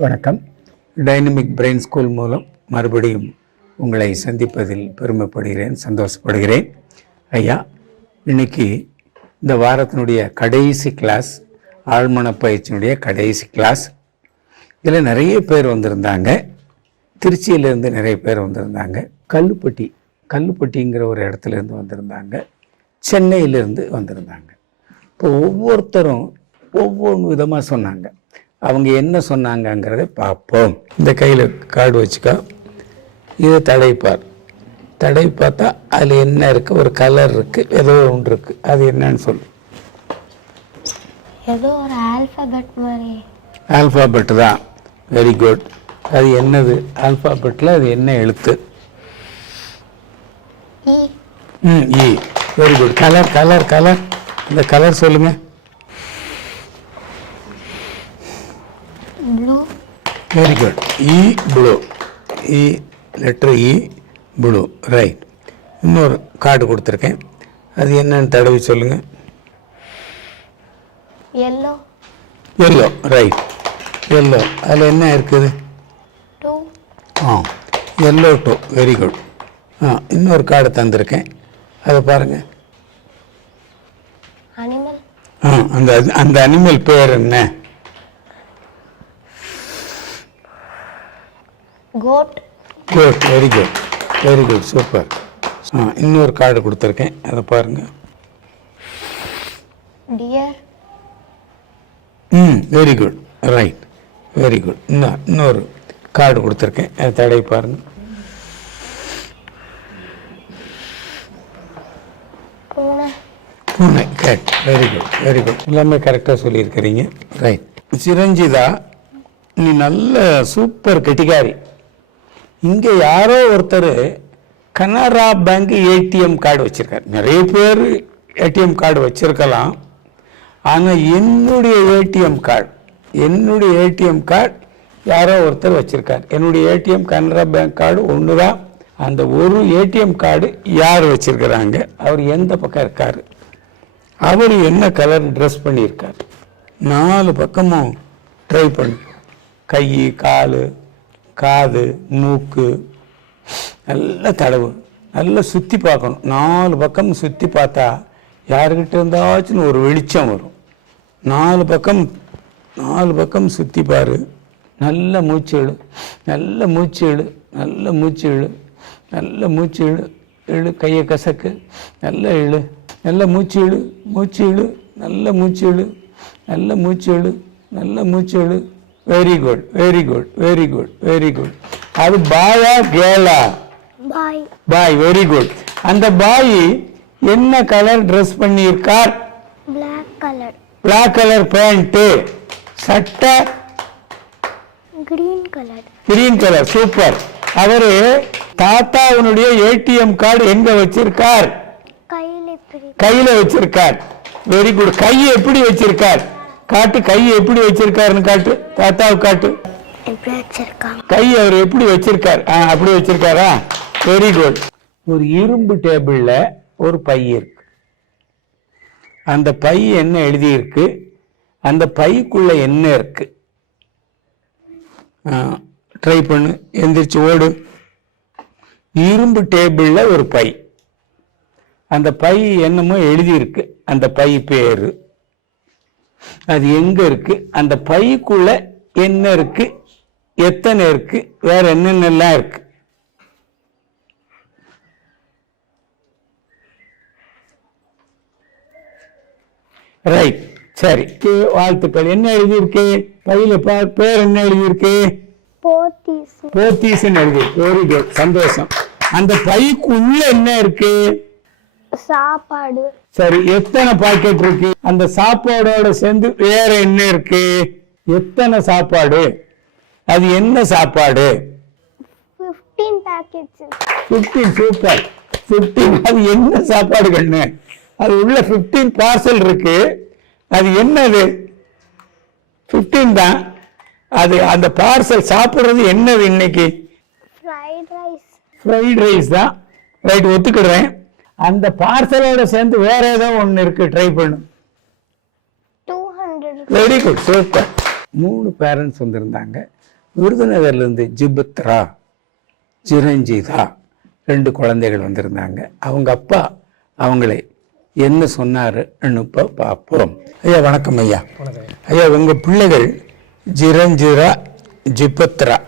வணக்கம். Dynamic brain school மூலம் மறுபடியும் உங்களை சந்திப்பதில் பெருமைப்படுகிறேன், சந்தோஷப்படுகிறேன். ஐயா, இன்னைக்கு இந்த வாரத்தினுடைய கடைசி கிளாஸ், ஆழ்மன பயிற்சியினுடைய கடைசி கிளாஸ். இதில் நிறைய பேர் வந்திருந்தாங்க. திருச்சியிலேருந்து நிறைய பேர் வந்திருந்தாங்க. கல்லுப்பட்டிங்கிற ஒரு இடத்துலேருந்து வந்திருந்தாங்க. சென்னையிலேருந்து வந்திருந்தாங்க. இப்போ ஒவ்வொருத்தரும் ஒவ்வொரு விதமாக சொன்னாங்க. அவங்க என்ன சொன்னாங்கங்கிறத பார்ப்போம். இந்த கையில் கார்டு வச்சுக்கோ, இதை தடவி பார்த்தா அதில் என்ன இருக்குது, ஒரு கலர் இருக்குது, ஏதோ ஒன்று இருக்குது. அது என்னன்னு சொல்லு. ஏதோ ஒரு ஆல்ஃபாபெட் மாதிரி. ஆல்ஃபாபெட் தான். Very good. அது என்னது? ஆல்ஃபாபெட்டில் அது என்ன எழுத்து? இ. Very good. கலர் இந்த கலர் சொல்லுங்கள். Blue. Very good. E blue. E letter E blue. Right. இன்னொரு கார்டு கொடுத்துருக்கேன். அது என்னன்னு தடவி சொல்லுங்கள். எல்லோ. ரைட். எல்லோ. அதில் என்ன இருக்குது? 2. எல்லோ 2. Very good. இன்னொரு கார்டு தந்திருக்கேன். அதை பாருங்கள். அனிமல். அந்த அனிமல் பேர் என்ன? கோட். Very good. சூப்பர். இன்னொரு கார்டு கொடுத்துருக்கேன். அதை பாருங்கள். Deer. Very good. Right. Very good. இன்னொரு கார்டு கொடுத்துருக்கேன். அதை தடவி பாருங்கள். பூனை. கேட். Very good. எல்லாமே கரெக்டாக சொல்லியிருக்கிறீங்க. ரைட். சிரஞ்சிதா, நீ நல்ல சூப்பர் கெட்டிக்காரி. இங்கே யாரோ ஒருத்தர் கனரா பேங்க் ஏடிஎம் கார்டு வச்சுருக்கார். நிறைய பேர் ஏடிஎம் கார்டு வச்சுருக்கலாம். ஆனால் என்னுடைய ஏடிஎம் கார்டு யாரோ ஒருத்தர் வச்சுருக்கார். என்னுடைய ஏடிஎம் கனரா பேங்க் கார்டு ஒன்று தான். அந்த ஒரு ஏடிஎம் கார்டு யார் வச்சுருக்கிறாங்க? அவர் எந்த பக்கம் இருக்கார்? அவர் என்ன கலர் ட்ரெஸ் பண்ணியிருக்கார்? 4 பக்கமும் ட்ரை பண்ணு. கை, கால், காது, மூக்கு நல்லா தடவு. நல்லா சுற்றி பார்க்கணும். 4 பக்கம் சுற்றி பார்த்தா யாருக்கிட்ட இருந்தாச்சுன்னு ஒரு வெளிச்சம் வரும். 4 பக்கம் சுற்றி பாரு. நல்ல மூச்சு இழு. கையை கசக்கு. நல்ல இழு. நல்ல மூச்சு இழு. நல்ல மூச்சு இழு. Very good. அது பாயா கேர்ளா? பாய். Very good. அந்த பாய் என்ன கலர் ட்ரெஸ் பண்ணியிருக்கார்? Black colour pant. சட்டை கிரீன் கலர். சூப்பர். அவரு தாத்தாவுடைய ஏடிஎம் கார்டு எங்க வச்சிருக்கார்? கையில வச்சிருக்கார். Very good. கை எப்படி வச்சிருக்கார்? காட்டு. கை எப்படி வச்சிருக்காருன்னு காட்டு. தாத்தாவுக்கு காட்டு. கை அவர் எப்படி வச்சிருக்கார்? அப்படி வச்சிருக்காரா? Very good. ஒரு இரும்பு டேபிள்ல ஒரு பை இருக்கு. அந்த பை என்ன எழுதி இருக்கு? அந்த பைக்குள்ள என்ன இருக்கு? ட்ரை பண்ணு. எந்திரிச்சு ஓடு. இரும்பு டேபிள்ல ஒரு பை. அந்த பை என்னமோ எழுதி இருக்கு. அந்த பை பேரு அது எங்க இருக்கு? அந்த பைக்குள்ள என்ன இருக்கு? எத்தனை இருக்கு? வேற என்னென்னலாம் இருக்கு? ரைட். சரி, வாழ்த்துக்கள். என்ன எழுதி இருக்கு பையில? பேர் என்ன எழுதி இருக்கு? போத்தீஸ் எழுதி. Very good. சந்தோஷம். அந்த பைக்குள்ள என்ன இருக்கு? சாப்பாடு. சரி, எத்தனை பாக்கெட் இருக்கு? அந்த சாப்பாடோட சேர்ந்து வேற என்ன இருக்கு? எத்தனை சாப்பாடு? அது என்ன சாப்பாடு? 15 பாக்கெட்ஸ். 15. சூப்பர். 15. அது என்ன சாப்பாடு கண்ணு? அது உள்ள 15 பார்சல் இருக்கு. அது என்னது? 15 தான். அது அந்த பார்சல் சாப்பிடுறது என்னது இன்னைக்கு? ஃப்ரைட் ரைஸ் தான். ரைட், ஒத்துக்கிடுறேன். அந்த பார்சலோட சேர்ந்து வேற ஏதோ ஒன்று இருக்கு. ட்ரை பண்ணு. 200. Very good. சூப்பர். 3 பேரண்ட்ஸ் வந்திருந்தாங்க. விருதுநகர்லேருந்து ஜிபத்ரா, சிரஞ்சிதா 2 குழந்தைகள் வந்திருந்தாங்க. அவங்க அப்பா அவங்களை என்ன சொன்னாருன்னு இப்போ பார்ப்போம். ஐயா வணக்கம் ஐயா. ஐயா உங்கள் பிள்ளைகள் ஜிரஞ்சிரா, ஜிபத்ரா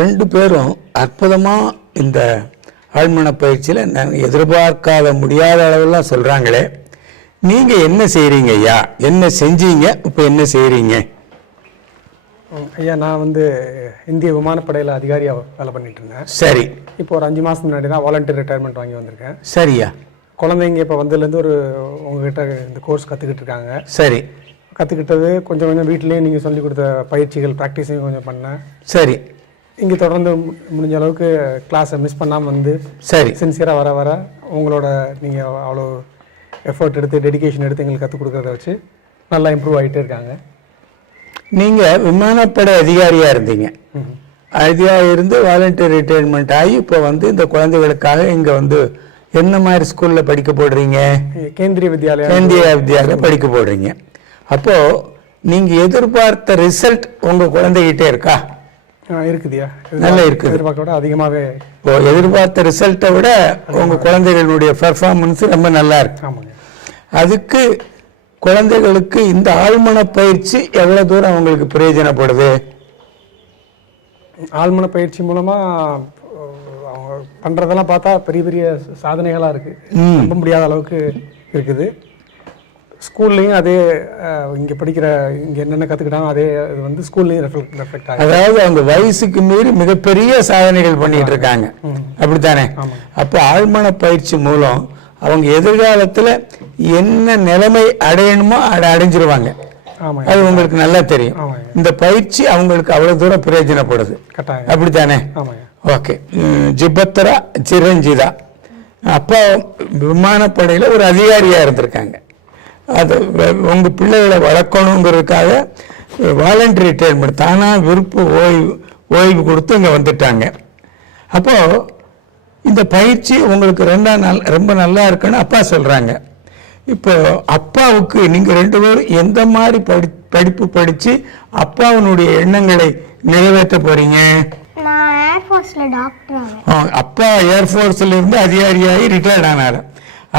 2 பேரும் அற்புதமாக இந்த ஆழ்மன பயிற்சியில் நான் எதிர்பார்க்காத முடியாத அளவெல்லாம் சொல்கிறாங்களே, நீங்கள் என்ன செய்கிறீங்க ஐயா? என்ன செஞ்சீங்க, இப்போ என்ன செய்கிறீங்க? ஐயா நான் இந்திய விமானப்படையில் அதிகாரியாக வேலை பண்ணிட்டு இருந்தேன். சரி. இப்போ ஒரு 5 மாதம் முன்னாடி தான் வாலண்டியர் ரிட்டையர்மெண்ட் வாங்கி வந்திருக்கேன். சரியா. குழந்தைங்க இப்போ வந்ததுலேருந்து உங்ககிட்ட இந்த கோர்ஸ் கற்றுக்கிட்டு இருக்காங்க. சரி. கற்றுக்கிட்டது கொஞ்சம் கொஞ்சம் வீட்லேயும் நீங்கள் சொல்லிக் கொடுத்த பயிற்சிகள் ப்ராக்டிஸையும் கொஞ்சம் பண்ணேன். சரி. இங்கே தொடர்ந்து முடிஞ்ச அளவுக்கு கிளாஸை மிஸ் பண்ணாமல் சரி சின்சியராக வர வர உங்களோட நீங்கள் அவ்வளோ எஃபர்ட் எடுத்து டெடிகேஷன் எடுத்து எங்களுக்கு கற்றுக் கொடுக்கறத வச்சு நல்லா இம்ப்ரூவ் ஆகிட்டே இருக்காங்க. நீங்கள் விமானப்படை அதிகாரியாக இருந்தீங்க. அதிகாரி இருந்து வாலண்டியர் ரிட்டையர்மெண்ட் ஆகி இப்போ இந்த குழந்தைகளுக்காக இங்கே என்ன மாதிரி ஸ்கூலில் படிக்க போடுறீங்க? கேந்திரிய வித்யாலயம் படிக்க போடுறீங்க. அப்போது நீங்கள் எதிர்பார்த்த ரிசல்ட் உங்கள் குழந்தைகிட்டே இருக்கா? இருக்குதுயா, நல்லா இருக்குது. எதிர்பார்க்க விட அதிகமாகவே. இப்போ எதிர்பார்த்த ரிசல்ட்டை விட உங்கள் குழந்தைகளுடைய பெர்ஃபார்மன்ஸ் ரொம்ப நல்லா இருக்கு. ஆமாங்க. அதுக்கு குழந்தைகளுக்கு இந்த ஆழ்மன பயிற்சி எவ்வளோ தூரம் அவங்களுக்கு பிரயோஜனப்படுது? ஆழ்மன பயிற்சி மூலமாக அவங்க பண்ணுறதெல்லாம் பார்த்தா பெரிய பெரிய சாதனைகளாக இருக்குது. நம்ப முடியாத அளவுக்கு இருக்குது. ஸ்கூல்லையும் அதே இங்கே படிக்கிற இங்கே என்னென்ன கற்றுக்கிட்டாங்க அதே இது ஸ்கூல்லையும் ரெஃப்ளெக்ட் ஆகுது. அதாவது அவங்க வயசுக்கு மீறி மிகப்பெரிய சாதனைகள் பண்ணிட்டு இருக்காங்க, அப்படித்தானே? அப்போ ஆழ்மன பயிற்சி மூலம் அவங்க எதிர்காலத்தில் என்ன நிலைமை அடையணுமோ அதை அடைஞ்சிருவாங்க. அது உங்களுக்கு நல்லா தெரியும். இந்த பயிற்சி அவங்களுக்கு அவ்வளவு தூரம் பிரயோஜனப்படுது, அப்படித்தானே? ஓகே. ஜிபத்ரா, சிரஞ்சிதா அப்பா விமானப்படையில் ஒரு அதிகாரியாக இருந்திருக்காங்க. அது உங்கள் பிள்ளைகளை வளர்க்கணுங்கிறதுக்காக வாலண்டரி ரிட்டையர்மெண்ட் தானாக விருப்ப ஓய்வு கொடுத்து இங்கே வந்துட்டாங்க. அப்போது இந்த பயிற்சி உங்களுக்கு ரொம்ப நல்லா இருக்குன்னு அப்பா சொல்கிறாங்க. இப்போ அப்பாவுக்கு நீங்கள் 2 பேரும் எந்த மாதிரி படிப்பு படித்து அப்பாவினுடைய எண்ணங்களை நிறைவேற்ற போகிறீங்க? நான் ஏர்ஃபோர்ஸில் டாக்டர். அப்பா ஏர்ஃபோர்ஸில் இருந்து அதிகாரியாகி ரிட்டையர்ட் ஆனார்.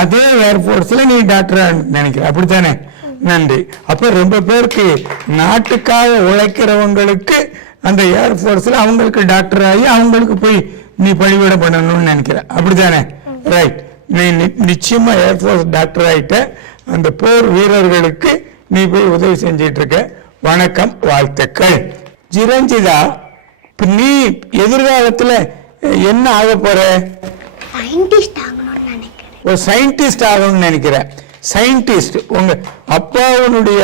அதே ஏர்ஃபோர்ஸில் நீ டாக்டராக நினைக்கிற, அப்படித்தானே? நன்றி. அப்போ ரொம்ப பேருக்கு நாட்டுக்காக உழைக்கிறவங்களுக்கு அந்த ஏர்ஃபோர்ஸில் அவங்களுக்கு டாக்டர் ஆகி அவங்களுக்கு போய் நீ பணிவிட பண்ணணும்னு நினைக்கிற, அப்படித்தானே? ரைட். நீ நிச்சயமா ஏர்ஃபோர்ஸ் டாக்டர் ஆகிட்ட. அந்த போர் வீரர்களுக்கு நீ போய் உதவி செஞ்சிட்டு இருக்க. வணக்கம், வாழ்த்துக்கள். ஜிரஞ்சிதா, நீ எதிர்காலத்தில் என்ன ஆக போற? ஒரு சயின்டிஸ்ட் ஆகணும்னு நினைக்கிறேன். சயின்டிஸ்ட் உங்க அப்பாவுடைய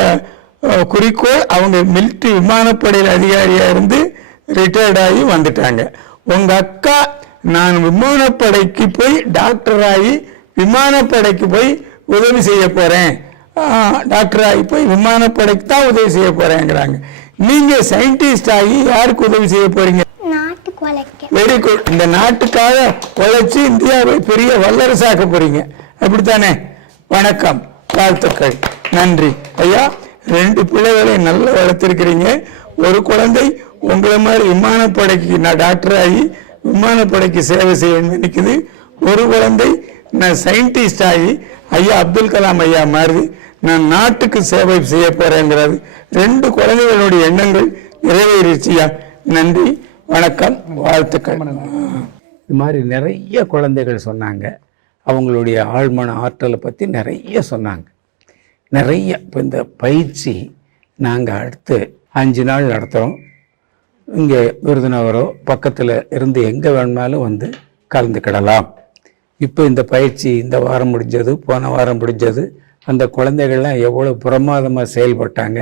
குறிக்கோள். அவங்க மிலிட்டரி விமானப்படையில் அதிகாரியாக இருந்து ரிட்டையர்ட் ஆகி வந்துட்டாங்க. உங்க அக்கா நான் விமானப்படைக்கு போய் டாக்டர் ஆகி விமானப்படைக்கு போய் உதவி செய்ய போறேன், டாக்டர் ஆகி போய் விமானப்படைக்கு தான் உதவி செய்ய போறேங்கிறாங்க. நீங்க சயின்டிஸ்ட் ஆகி யாருக்கு உதவி செய்ய போறீங்க? Very good. இந்த நாட்டுக்காக உழைச்சி இந்தியாவை பெரிய வல்லரசாக்க போறீங்க, அப்படித்தானே? வணக்கம், வாழ்த்துக்கள், நன்றி. ஐயா 2 பிள்ளைகளை நல்லா வளர்த்திருக்கிறீங்க. ஒரு குழந்தை உங்களை மாதிரி விமானப்படைக்கு நான் டாக்டர் ஆகி விமானப்படைக்கு சேவை செய்யணும்னு நினைக்குது. ஒரு குழந்தை நான் சயின்டிஸ்ட் ஆகி ஐயா அப்துல் கலாம் ஐயா மாதிரி நான் நாட்டுக்கு சேவை செய்ய போறேங்கிறது. 2 குழந்தைகளுடைய எண்ணங்கள் நிறைவேறிச்சியா. நன்றி, வணக்கம், வாழ்த்துக்கள். இது மாதிரி நிறைய குழந்தைகள் சொன்னாங்க. அவங்களுடைய ஆழ்மன ஆற்றலை பற்றி நிறைய சொன்னாங்க. நிறைய இப்போ இந்த பயிற்சி நாங்கள் அடுத்து 5 நாள் நடத்துகிறோம். இங்கே விருதுநகரோ பக்கத்தில் இருந்து எங்கே வேணுமாலும் கலந்துக்கிடலாம். இப்போ இந்த பயிற்சி இந்த வாரம் முடிஞ்சது, போன வாரம் முடிஞ்சது. அந்த குழந்தைகள்லாம் எவ்வளோ பிரமாதமாக செயல்பட்டாங்க.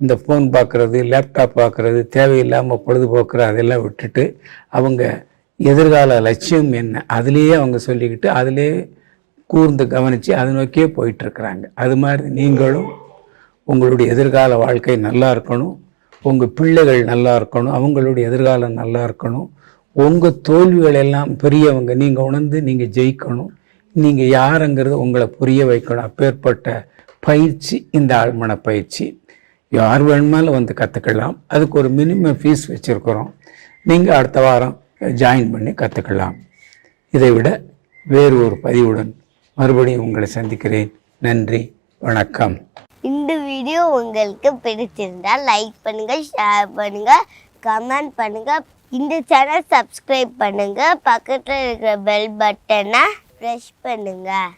இந்த ஃபோன் பார்க்குறது, லேப்டாப் பார்க்குறது, தேவையில்லாமல் பொழுதுபோக்குற அதெல்லாம் விட்டுட்டு அவங்க எதிர்கால லட்சியம் என்ன அதுலேயே அவங்க சொல்லிக்கிட்டு அதிலே கூர்ந்து கவனித்து அதை நோக்கியே போயிட்டுருக்குறாங்க. அது மாதிரி நீங்களும் உங்களுடைய எதிர்கால வாழ்க்கை நல்லா இருக்கணும், உங்கள் பிள்ளைகள் நல்லா இருக்கணும், அவங்களுடைய எதிர்காலம் நல்லா இருக்கணும். உங்கள் தோல்விகள் எல்லாம் பெரியவங்க நீங்கள் உணர்ந்து நீங்கள் ஜெயிக்கணும். நீங்கள் யாருங்கிறது உங்களை புரிய வைக்கணும். அப்பேற்பட்ட பயிற்சி இந்த ஆழ்மன பயிற்சி. யார் வேணுமாலும் வந்து கற்றுக்கலாம். அதுக்கு ஒரு மினிமம் ஃபீஸ் வச்சுருக்குறோம். நீங்கள் அடுத்த வாரம் ஜாயின் பண்ணி கற்றுக்கலாம். இதை விட வேறு ஒரு பதிவுடன் மறுபடியும் உங்களை சந்திக்கிறேன். நன்றி, வணக்கம். இந்த வீடியோ உங்களுக்கு பிடிச்சிருந்தா லைக் பண்ணுங்க, ஷேர் பண்ணுங்க, கமெண்ட் பண்ணுங்க. இந்த சேனல் சப்ஸ்கிரைப் பண்ணுங்க. பக்கத்தில் இருக்கிற பெல் பட்டனை ப்ரெஸ் பண்ணுங்க.